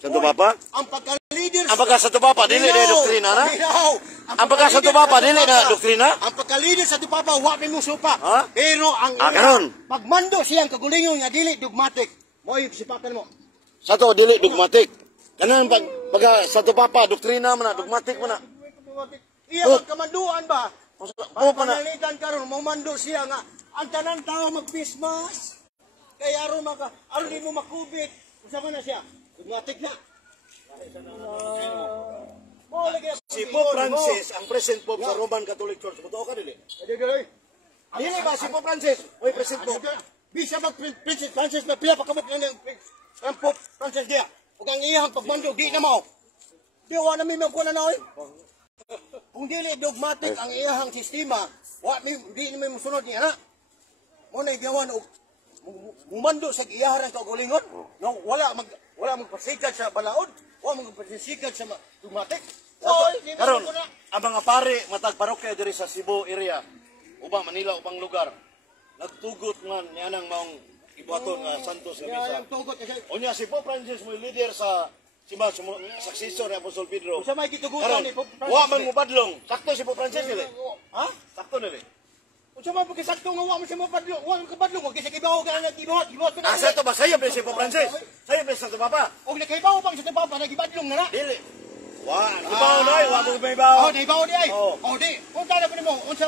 Santo Papa? Ang pagka-leader... Ang pagka-Santo Papa, dili na doktrina na? Ang pagka-Santo Papa, dili na doktrina? Ang pagka-leader sa Santo Papa, wapin mo supa. Ha? Pero ang karon. pagmando siyang kagulingon nga dili dogmatic. Mo yung sipakan mo. Santo, dili dogmatic. Kanang pagka-Santo Papa, doktrina man na, dogmatic man na. Iya, magkamanduan ba? Pagpanalitan karon mamando siya nga ang tanan tao mag-Christmas. Kaya aron di mo makubit. Usama na siya. Dogmatic na. Si Pope Francis, ang present Pope sa Roman Catholic Church. Totoo ka dili? Dili ba si Pope Francis? Oy, present Pope. Bisa mag-Princess Francis na pila pakabot na ang Pope Francis dia. Ug ang iyang pagmando di na mao. Di wa na may magkuha na oy. Kung dili dogmatic ang iyang sistema, di na may musunod niya na. Mo na igawan og mumando sa iyahan sa kagulingon. No, wala magpasikad sa balaod, wala magpasikad sa dogmatic. Karon, ang mga pare matag parokya diri sa Cebu area, ubang Manila, ubang lugar, nagtugot nga niyanang maong ibuhaton nga santos nga misa. Unya si Pope Francis mo leader sa successor ni Apostol Pedro. Sa may gitugutan ni Pope Francis. Wa man mo badlong. Sakto si Pope Francis dili. Ha? Sakto dili. Unsa man pagkasakto nga wa mo siya mabadlong, wa ka badlong, wa kisa kibaw ka na gibuhat ka na. Asa to ba sayo ba si Pope Francis? Sayo ba sa Papa? Og nakaibaw bang sa Papa nagibadlong na na? Dili. Wa, ibaw na, wa mo ibaw. Oh, naibaw di ay. Oh, di. Kung tala ko nimo, unsa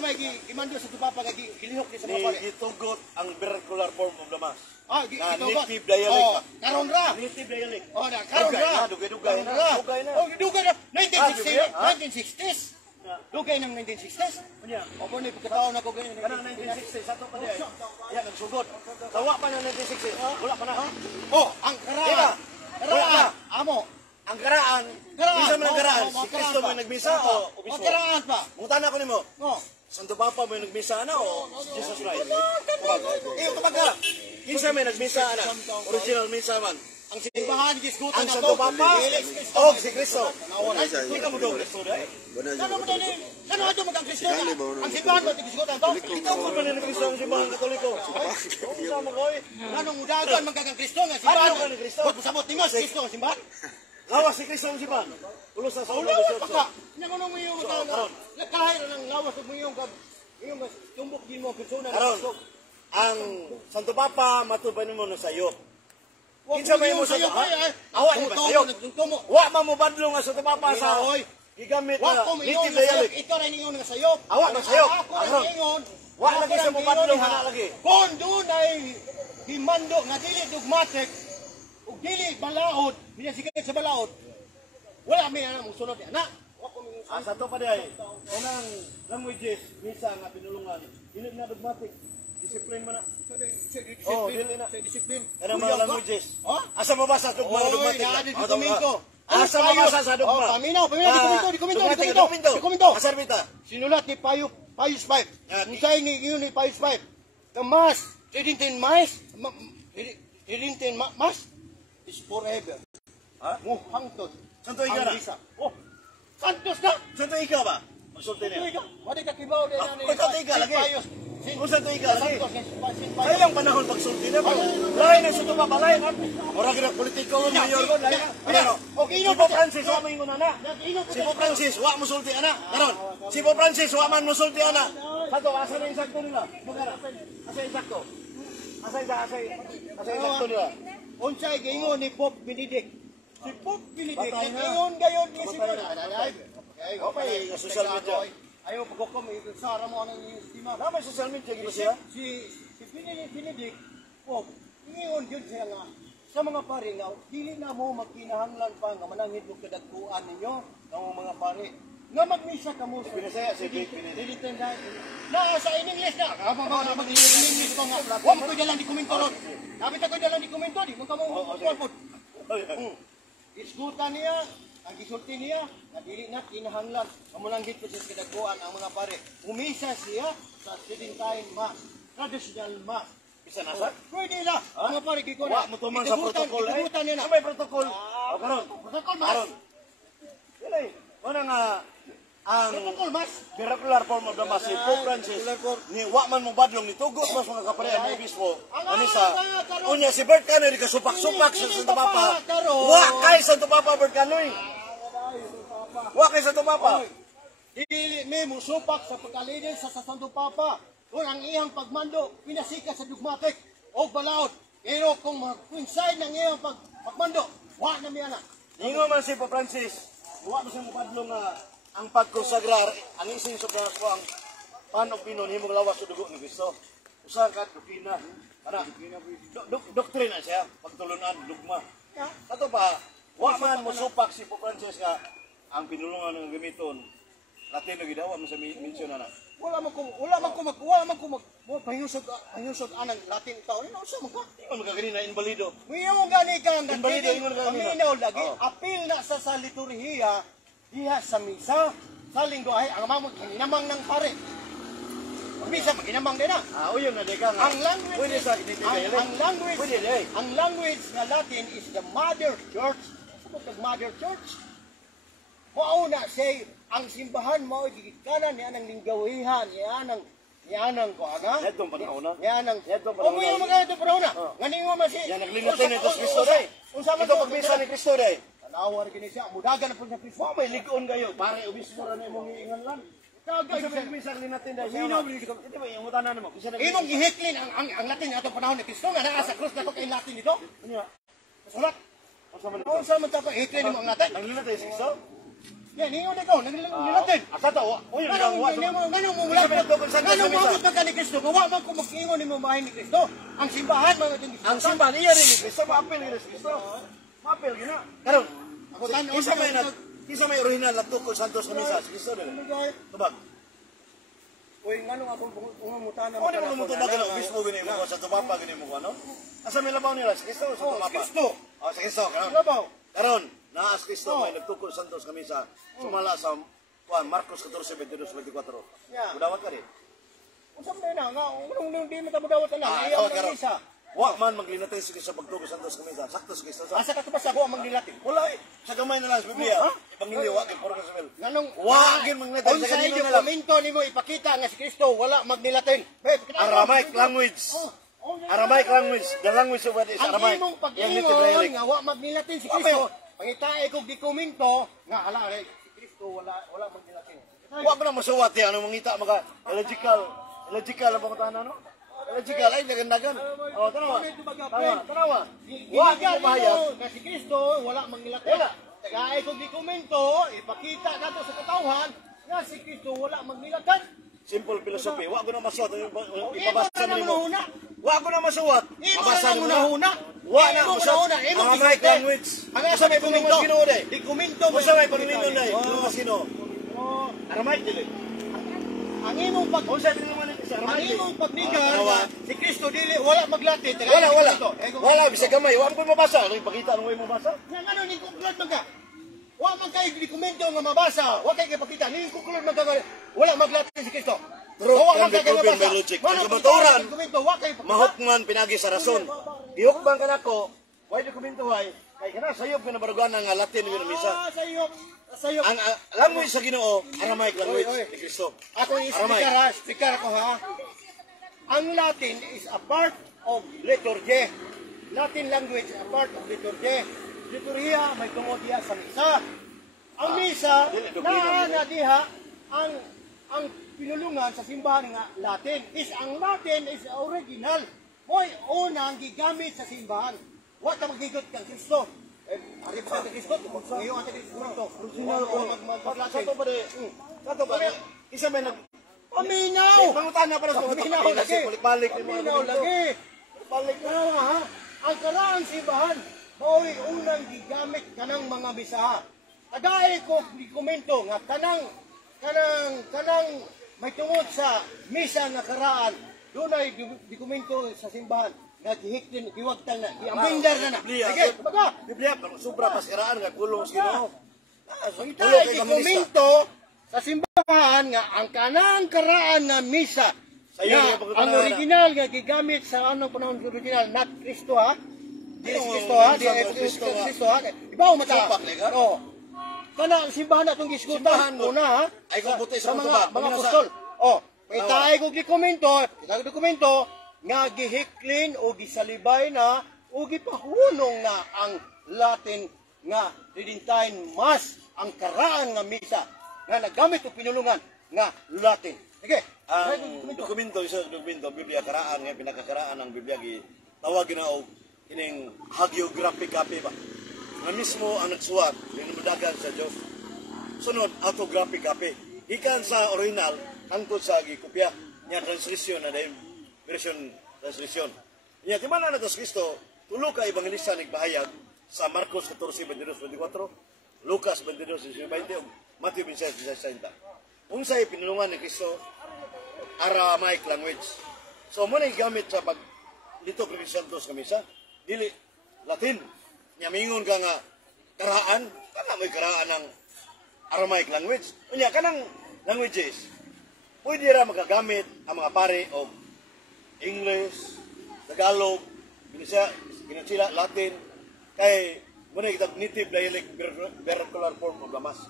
may imando sa Papa nga gilihok ni sa Papa. Itugot ang vernacular form of the mass. Native dialect. Karon ra. Native dialect. Karon ra. Dugay na. Dugay na. 1960s. Dugay ng 1960s. Unya, opo ni pagkataon ako ganyan. Kanang 1960s ato pa diay. Ya nagsugod. Tawa pa ng 1960s. Wala pa na. Oh, ang karaan. Karaan. Amo. Ang karaan. Bisa man ang karaan. Si Kristo may nagbisa o obispo? Ang karaan pa. Mungtana ko nimo. Oh. Santo Papa may nagbisa na o Jesus Christ? Kapag kinsa may nagbisa na? Original misa man. Ang simbahan gisgutan ang na Santo to. Papa o si Kristo. Hindi ka mo daw Kristo dai. Ano mo dali? Ano ato mag ang Kristo? Ang simbahan mo gisgutan to. Ikaw mo man ni Kristo ang simbahan Katoliko. Unsa mo koy? Anong udagan man kang Kristo nga simbahan? Ano ni Kristo? Pag sabot tingos Kristo ang simbahan. Lawas si Kristo ang simbahan. Ulos sa ulo. Pagka, nang mo yung kahit ng lawas mo yung tumbok din mo persona. Ang Santo Papa matubay mo na sayo. Kinsa may mo sa awa ni ba sayo? Wa man mo badlong nga Santo Papa sa gigamit na native dialect. Ito na ningon nga sayo. Awa na sayo. Wa lagi sa mo badlong ana lagi. Kon doon ay himando nga dili dogmatic ug dili balaod, biya sige sa balaod. Wala may ana mo sunod ana. Sa to pa day. Unang languages misa nga pinulungan. Dili na dogmatic. Discipline mo na. Dili na. Discipline. Ano mga languages? Asa mabasa sa mga dogmatic? Asa mabasa sa dogma? Paminaw, dokumento. Asarbita. Sinulat ni Pius V. Unsay ni iyon ni Pius V. The mass, mass is forever. Hangtod. Santo Iga na? Oh, santos na? Santo Iga ba? Magsulti niya. Wala ka kibaw din na ni Santo Iga lagi. Kung Santo Iga lagi. Santos. Kailang panahon pagsulti na ba? Lain ang Santo Papa, lain. Mura ginang politiko, mayor ko, lain. Si Pope Francis, wa mo ingon ana. Si Pope Francis, wa mo sulti ana. Karon, si Pope Francis, wa man mo sulti ana. Sato, asa na yung sakto nila? Asa yung sakto? Asa yung sakto nila? Unsay giingon ni Pope Benedict. Si Pope Benedict, giingon gayon ni si Okay, social media. Ayaw pagkukom, sara mo ang estima. May social media gito siya? Si Benedict, Pope, giingon yun siya nga, sa mga pare nga, dili na mo magkinahanglan pa nga manangit mo kadagkuan ninyo ng mga pare. Nga magmisa ka mo sa Binasaya si Benedict. Sa in English na. Kapag na mag-in English ko nga. Huwag ko dalang di komento ron. Kapit ako dalang di komento, di mo ka mo po. Isgutan niya, ang gisulti niya, na dili na kinahanglan. Mamulanggit ko sa kadagkuan ang mga pare. Umisa siya sa sedentine mass, traditional mass. Bisa nasa? Pwede na. Mga pare, kiko na. Wa mo tumang sa protocol. Igutan niya na. May protocol. Karon. Protocol mass. Dili. Wala nga ang Protocol mas. miracular form of the Mass si Pope Francis ni wa man mo badlong ni tugot mas mga kaparehan ni obispo anisa unya si Bert Canoy di kasupak-supak sa Santo Papa wa kay Santo Papa Bert Canoy wa kay Santo Papa Dili ni musupak sa pagkalinin sa Santo Papa. Kung ang iyang pagmando pinasikat sa dugmatik o balaod. Pero kung mag-coincide ng iyang pagmando, wa na miya na. ingo man si Pope Francis wa man siya mo badlong nga ang pagkonsagrar ang ising sa ko ang panog pinon himong lawas sa dugo ni Kristo usa ka doktrina ana doktrina siya pagtulunan dugma ato pa wa man mosupak si Pope Francis nga ang pinulungan ng gamiton Latin na gidawa mo sa mention ana Wala man ko pahingusod anang Latin taon. Ano sa mga? ingon ka ganina invalido Kuya mo gani ka ang Invalido, ingon ka ganina. paminaw lagi. Apil na sa liturhiya diha sa misa. Sa linggo ay ang mamot ginamang ng pare. Misa ginamang din na. uyon na deka nga Ang language pwede sa kinitibay ang language na Latin is the mother church. Sabot ang mother church. Mauna say ang simbahan mao gigikanan niya ng linggawihan niya nang kuana. Netong panahon na Yan ang Netong panahon mo yung mga ito pero na. Ngani mo man si. yan naglingatan nito sa Kristo day Unsa man ito pagbisa ni Kristo day Tanawar gini siya, mudagan na po sa Kristo. wa may ligon kayo pare obispo ra nimo giingon lang Kasi may kumisa ni natin dahil siya. Ito ba yung mutanan mo? Inong gihiklin ang Latin atong panahon ni Kristo nga naa sa krus na to kay Latin dito. Sulat. Kung sa man tapos hiklin mo ang Latin. Ang linatay si Kristo? Yan, ingon ikaw, Latin. Asa to? Uy, Ganong mo abot ka ni Kristo. Gawa man kung mag-ingon ni mo bahay ni Kristo. Ang simbahan mga itong ang simbahan iya rin ni Kristo. Maapil ni Kristo. Maapil gina. Karon, isa may original na tukol santos sa misa. Si Kristo din. Tubag. Uy, ngano akong umutan na Ano mo lumunto na ganang obispo gini mo sa Tumapa gini mo ano? Asa may labaw nila? Si Kristo sa Tumapa? Kristo. Oh, si Kristo. Labaw. Karon, naas Kristo may nagtukol santos sa misa. Sumala sa Marcos 14:22-24. Yeah. Mudawat ka rin. Unsa man na nga, unong di mo tabudawat na. Ayaw karon. Wa man maglinatay si Kristo pagtukol santos sa misa. Sakto si Kristo. Asa ka tubas ako ang manglilatin. Wala eh. Sa gamay na lang sa Biblia. Ebanghelyo wa kay puro ka sa Biblia. Nganong Wa gid magnilatay sa sa kanino inyo na lang. komento nimo ipakita nga si Kristo wala magnilatin. Aramaic language. Aramaic language. The language of what is Ang Aramaic. imong Yung pag-ingon Hebraic. nga wa magnilatin si Kristo. Pangitae kog gikomento nga ala si Kristo wala magnilatin. Wa ko na masuwat yan. Ano mangita maka illogical ang pangutanan no? Illogical ay nagandagan. Oh, tanawa. Tanawa. Wa Ginigan ko bahayag. nimo nga si Kristo wala magnilatin. Wala. Tagay kog gikomento ipakita nato sa katawhan nga si Kristo wala magnilatin. Simple philosophy. Wa ko na masuwat. Ipabasa Ipabasa na nimo. muna. Wa ko na masuwat. Ipabasa Mabasa na nimo. muna. Wa na masuwat. Imo Aramaic language. Ang Usa may panginoon Ginoo day. Dikomento Usa may panginoon day. Mas Ginoo. Aramaic dili. Ang imong pag Usa din naman sa ang Aramaic. imong pagnigan si Kristo dili wala maglatin. Wala bisag gamay. Wa ko mabasa. Ano ipakita ano mo mabasa? Nga ano ni kukulod man ka. Wa man kay dokumento nga mabasa. Wa kay ipakita ni kukulod man ka wala maglatin si Kristo. Truth Wa can man be kay proven mabasa. by logic. Wala Ang man kabaturan, dokumento wa kay mahukman pinagi sa rason. Gihukbang ka nako, why dokumento why? Kay kana sayop ka na barugan nga Latin nga misa. Sayop. Ang language sa Ginoo, Aramaic language ni Kristo. Ako yung speaker ako ha. Ang Latin is a part of liturgy. Latin language is a part of liturgy. Liturhiya may tungod diha sa misa. Ang misa na diha ang pinulungan sa simbahan nga Latin is ang Latin is original. Moy unang gigamit sa simbahan. Wa ta magigot kang Kristo. Ari pa kang Kristo, ngayon ang Kristo. Original ko mag-Latin. Kato ba de? Kato ba de? Isa may nag Paminaw! pangutan na para sa Paminaw lagi! balik ni Paminaw lagi! Balik na ha! Ang karaan simbahan, mao'y unang gigamit kanang mga bisaha. Adai ko gikomento nga kanang may tungod sa misa nga karaan, dunay gikomento sa simbahan nga gihiklin, giwagtal na, giambindar na na. Sige, baga! Biblia sobra pas karaan nga kulong sa Ginoo. So itay gikomento sa simbahan nga ang kanang karaan nga misa Sayo nga nga pagkatanaw ang na. original nga gigamit sa anong panahon original not Kristo ha. Di si Kristo ha, di Kristo nga. Kristo ha. Ibaw mata. Supak, liga? Oo. kana ang simbahan na itong Simbahan gisgutan. mo. Una, ha? Ay, kung buti sa mga mga apostol. Oh, itay ko dokumento, nga gihiklin o gisalibay na o gipahunong na ang Latin nga Tridentine Mass, ang karaan nga misa nga nagamit o pinulungan nga Latin. Sige. Ang dokumento, isang dokumento, Biblia karaan, nga pinakakaraan ng Biblia, tawag na og ining hagiographic copy ba? Nga mismo ang nagsuwat, dinumadagan sa Diyos. Sunod, autographic copy. Ikan sa original, hangtod sa gikopya, niya translation na dahil version translation. Niya, di man na natos Kristo, tulo ka evangelista nagbahayag sa Marcos 14:22-24, Lucas 22:20, ug Matthew 26:60. Unsay pinulungan ni Kristo, Aramaic language. So, muna gamit sa pag dito Cristo Santos kamisa, dili Latin. Niya mingon ka nga karaan, kana may karaan ng Aramaic language. Unya kanang languages, pwede ra makagamit ang mga pare o English, Tagalog, Binisila, Latin, kay muna kita native dialect vernacular form of Lamas.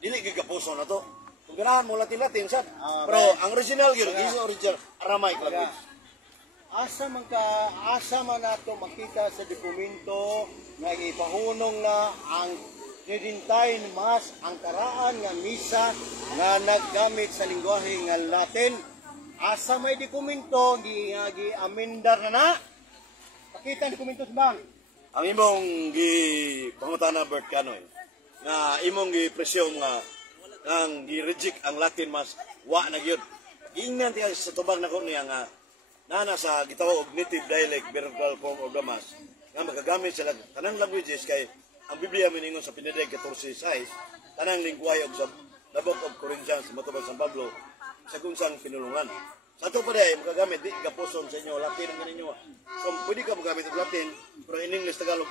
Dili gigapuso na to. Kung ganahan mo Latin sad. Pero ang original gyud is original Aramaic language. Asa man nato makita sa dokumento nga ipahunong na ang Tridentine Mass, ang karaan nga misa nga naggamit sa lingwahe nga Latin. Asa may dokumento gi-amendar na. Pakita ang dokumento sa Ang imong pangutana Bert Canoy nga imong gipresyong nga ang gi-reject ang Latin Mass wa na gyud. Ingnan tiya sa tubag nako niya nga nana sa gitawag og native dialect vernacular form of the Mass nga makagamit sila tanang languages kay ang Biblia miningon sa Pinedeg 14:6 tanang lingwahe og sa the book of Corinthians matubag sa Pablo sa kunsang pinulungan. Sa ito pa rin, magagamit, di kapuson sa inyo, Latin ang ganinyo. So, pwede ka magamit ng Latin, pero in English, Tagalog,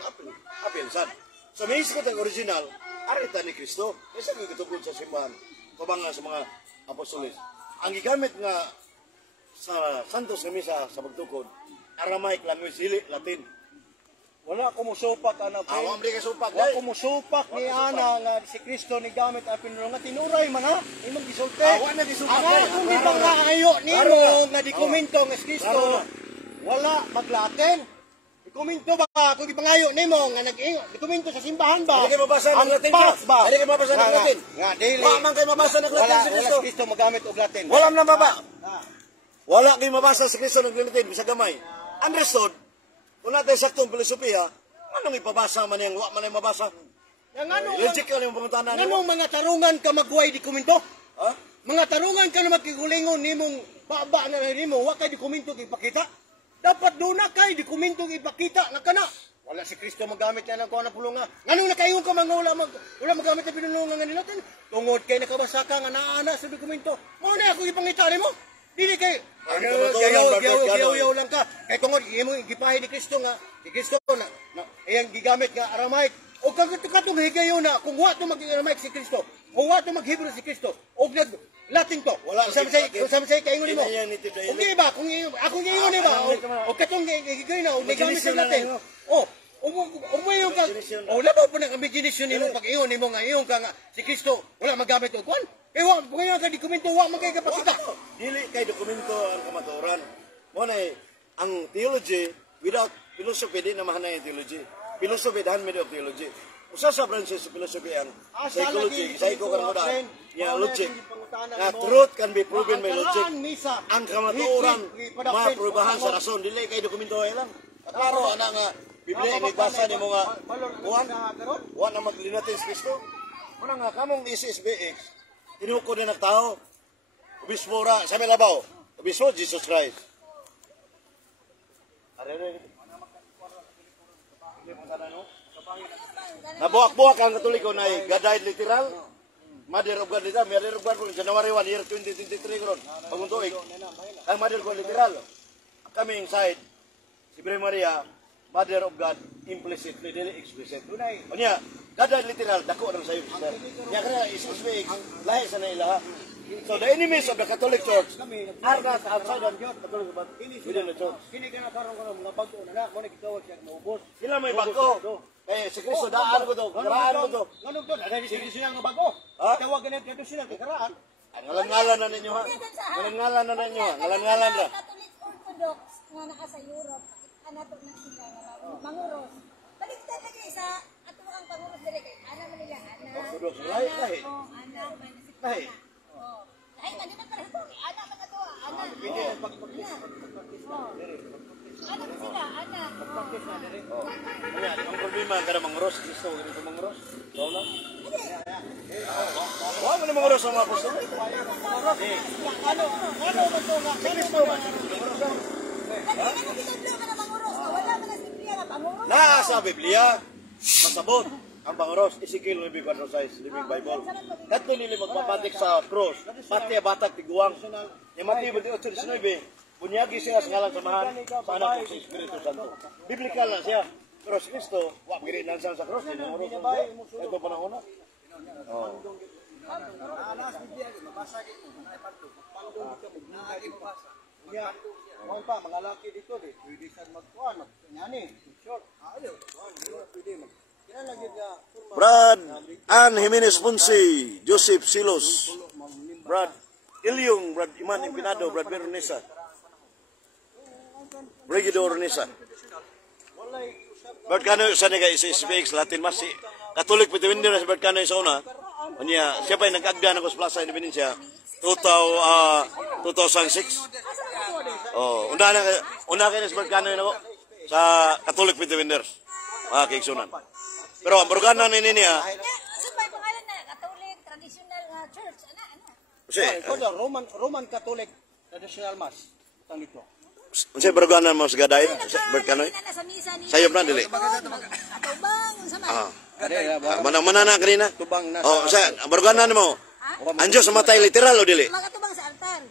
apil, sad. So, may isip ang original, arita ni Kristo, kasi ang gitugod sa simbahan, pabanga sa mga apostolis. Ang gigamit nga sa Santos na Misa, sa pagtukod, Aramaic language, hili, Latin. Wala ko musupak ana pa. Awam di ka supak, Wala ko musupak ni ana nga si Kristo ni gamit ang pinulungan tinuray man ha. Imong gisulti. Awa na gisupak. Kung di ba nga ayo nimo nga dokumento nga si Kristo wala maglatin. Dokumento ba kung di pangayo nimo nga dokumento sa simbahan ba? Hindi kayo mabasa ng Latin ba? Hindi kayo mabasa ng Latin. Nga dili. Wa man kayo mabasa ng Latin si Kristo. Wala si Kristo magamit og Latin. Wala na baba. Wala kayo mabasa si Kristo ng Latin bisa gamay. Understood? Kung natin saktong filosofiya, anong ipabasa man yung man yung mabasa? Logic ka yung pangutanan. Anong mga tarungan ka magway dokumento? Ha? Mga tarungan ka na magkigulingon nimong baba na nimo, wa kay dokumento ipakita. Dapat doon na kay dokumento ipakita na kana. Wala si Kristo magamit yan ang kuha na pulunga. Nganong nakayon ka mga wala magamit na pinulungan nga nilatin? Tungod kay nakabasa ka nga naana sa dokumento. Mo na ako ipangita nimo. Dili kay yaw lang ka. Kay tungod imo gipahi ni Kristo nga, si Kristo na iyang gigamit nga Aramaic. O katong higayon na kung wa to mag-Aramaic si Kristo, o wa to mag-Hebrew si Kristo, o Latin to. Wala Usam say kaingon nimo. Kung Okay ba kung ako giingon ba o katong gigayon na o gigamit sa Latin. Umayon ka. O labaw po ng imagination nimo pag iyon nimo nga iyon ka nga si Kristo wala magamit og kwan. Eh wa ngayon ka dokumento wa man kay kapakita. Dili kay dokumento ang kamatuoran. Mo na ang theology without philosophy di na mahanay ang theology. Philosophy dahan med of theology. Usa sa branches sa philosophy ang psychology, psycho karon da. Ya logic. Na truth can be proven by logic. Ang kamatuoran maprubahan sa rason dili kay dokumento lang. Klaro ana nga Biblia nagbasa nimo nga wa na maglinatin sa Kristo. Muna nga kamong SSBX tinukod na nagtao. Obispo ra, sabi labaw. Obispo, Jesus Christ. Nabuak-buak ang Katoliko na God died literal. Mother of God literal. Mother of God ko January 1, year 2023 ko ron. Paguntuig. Ang Mother of God literal. Kami inside, si Bre Maria, Mother of God, implicitly, dili explicit. O niya, God died literal, dako lang sa'yo, sister. Niya kaya, specific, lahi sa nailaha. So the enemies of the Catholic Church are not outside of the Catholic Church, within the Church. Kini ka na karon mga bago na mo na gitawag siya maubos. Sila may bago. Eh, si Kristo, daan ko to. Karaan ko to. Ganun to, ada di tradisional nga bago. Ha? Tawag na tradisional kay karaan. Ngalan-ngalan na ninyo ha. Ngalan-ngalan na ninyo ha. Ngalan-ngalan na. Catholic Orthodox nga naka sa Europe, anato na sila nga manguros. Baligtad lagi sa ato ang panguros dire kay ana man nila ana. Orthodox, lahi, lahi. Oh, ana man si Lahi. Oh. Lahi man din para sa ana man ato, ana. Pwede pag-practice. Ana man sila, ana. Practice na dire. Ano yan? Ang problema ka na mangros. Kristo, ganito mangros. Ikaw lang. Huwag mo na mangros ang mga apostol. Ano mo to nga? Kristo ba? Kasi ano kitudlo man ang manguros, nga wala man sa Biblia nga panguros. Nasa Biblia, masabot ang pangoros. Ezekiel 9:4, Living Bible. Kato nila magpapatik sa cross. Pati batag tiguang. Ni Mateo 28:19. Bunyagi siya sa ngalang samahan sa anak ko sa Espiritu Santo. Biblikal na siya. Pero si Kristo, wag gininan siya sa cross. Ito panahon na. Oh. Ya, mo pa mga laki dito di. Pwede sa magkuan, magnyani. Short. Ayo. Pwede mag. Kailan lang yun nga. Brad Ann Jimenez Ponce, Joseph Silos, Brad Ilyong, Brad Iman Impinado, Brad Veronesa, Brigido Ornesa. Brad Kano sa nega SPX Latin Masi. Katolik Pitiwinder sa Brad Kano sa una. Anya, siya pa yung nag-agda ng Plaza Independencia 2006. Oh, una kayo sa Brad Kano yun ako sa Katolik Pitiwinder. Kiksunan. Pero ang borgana ni niya, Sa may pangalan na Catholic Traditional Church, ana. kasi, Ito daw, Roman Catholic Traditional Mass. Tang dito. kasi borgana mo sa gadain, sa Brad Kano. Sa misa ni. Sayop na, dili. Atubang, unsa man. Mana na kanina. Tubang na Oh, sa borgana mo. Ang Diyos matay literal o dili? Magatubang sa altar.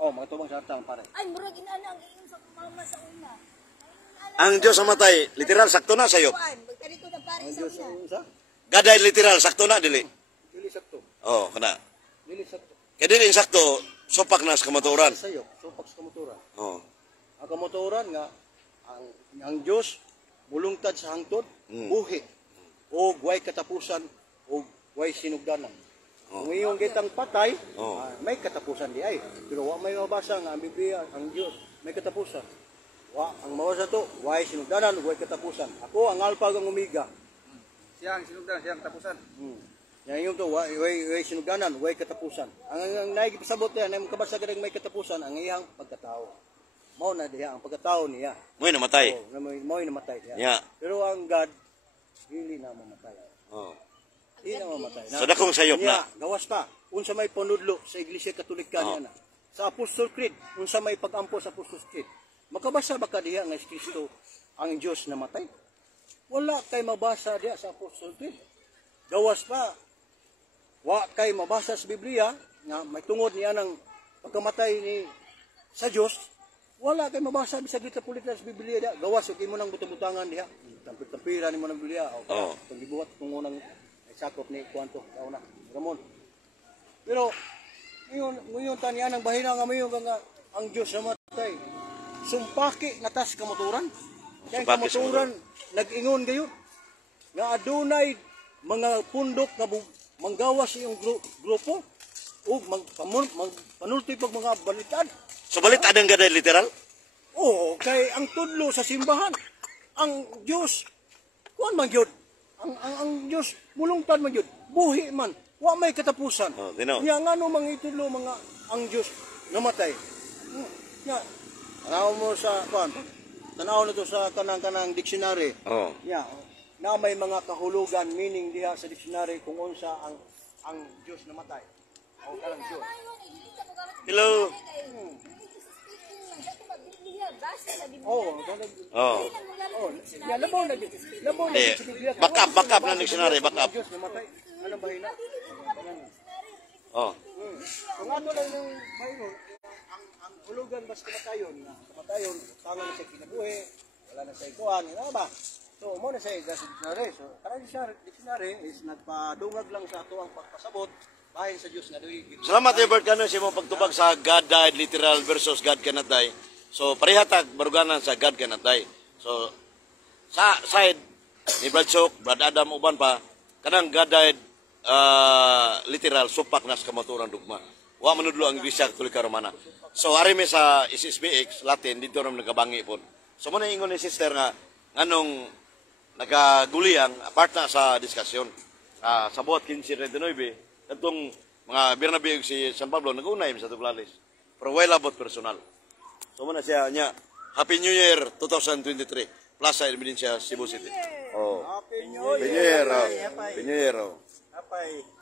Oh, mga tubang sa atang pare. Ay, murag inana ang iyon sa mama sa una. Ang Diyos matay literal sakto na sayop. Magkanito na pare sa una. Unsa? Gaday literal sakto na dili. Dili sakto. Oh, kana. Dili sakto. Kaya dili sakto sopak na sa kamatuoran. Sayo, supak sa kamotoran. Oh. Ang kamotoran nga ang Dios mulungtad sa hangtod, buhi o way katapusan o way sinugdanan. Kung iyong gitang patay, may katapusan di ay. Pero wa may mabasa nga ang Biblia, ang Dios may katapusan. Ang mabasa to, way sinugdanan, way katapusan. Ako ang Alpha ug Omega. Siyang sinugdan, siyang tapusan. Yan yung to, way sinugdanan, way katapusan. Ang naigipasabot yan, ang kabasa kadang may katapusan, ang iyang pagkatao. Mao na diha ang pagkatao niya. Mo'y namatay. Oh, mo'y namatay diha. Yeah. Pero ang God, dili na mamatay. Oh. Dili na mamatay. So dakong sayop na. Gawas pa. Unsa may panudlo sa Iglesia Katolika niya na. Sa Apostol Creed, unsa may pag-ampo sa Apostol Creed. Makabasa ba ka diha nga si Kristo ang Dios namatay? Wala kay mabasa diha sa Apostol Creed. Gawas pa. Wa kay mabasa sa Biblia nga may tungod niya ng pagkamatay ni sa Dios. Wala kay mabasa bisag kita politika sa Biblia diha. Gawas ug imo nang butang-butangan diha. Tampir-tampiran nimo ng Biblia o paggibuhat kung unang sakop ni kuanto kauna. Ramon. Pero ngayon tanian ang bahina nga mayon nga ang Dios namatay. Sumpaki natas kamotoran. Kaya kamotoran nag-ingon gayon nga adunay mga pundok nga manggawas iyong grupo o panulti pag mga balitan. So balit adang gaday literal? Oo, kay ang tudlo sa simbahan, ang Diyos, kuan man yun. Ang Diyos, mulungtad man yun. Buhi man. Wa may katapusan. Oh, dinaw. Nga nga no mga itudlo, ang Diyos namatay. Nga, tanaw mo sa, kuan, tanaw na to sa kanang dictionary. Oh. Nga, na may mga kahulugan, meaning diha sa dictionary kung unsa ang Diyos namatay. O kanang Diyos. Hello. Oh, Oh. ya labaw na Eh, backup na dictionary, backup. Diyos namatay. Ano ba hina? Oh. Kung ano lang yung mayroon, ang hulugan bas kamatayon, tangan na siya kinabuhi, wala na siya ikuan, ano ba? So, mo na siya dictionary. So, karang dictionary is nagpadungag lang sa ato ang pagpasabot bahin sa Diyos nga doy. Salamat Albert Kano sa imong pagtubag sa God died literal versus God cannot die. So parehatag baruganan sa God cannot die. So sa side ni Brad Sok, Brad Adam uban pa kanang gadayad literal supak nas kamaturan dugma. Wa manudlo ang Iglesia Katolika Romana. So ari mi sa SSBX Latin dito ram nagabangi pon. So mo na ingon ni sister nga nganong nagaguliyang apart na sa diskusyon. Sa buhat 1539 katong mga Bernabe si San Pablo nag-unay sa Tuglalis. Pero way labot personal. So mo na siya nya Happy New Year 2023. Plaza Evidencia Cebu City. Oh. Happy New Happy New Year. Happy New Year. Happy.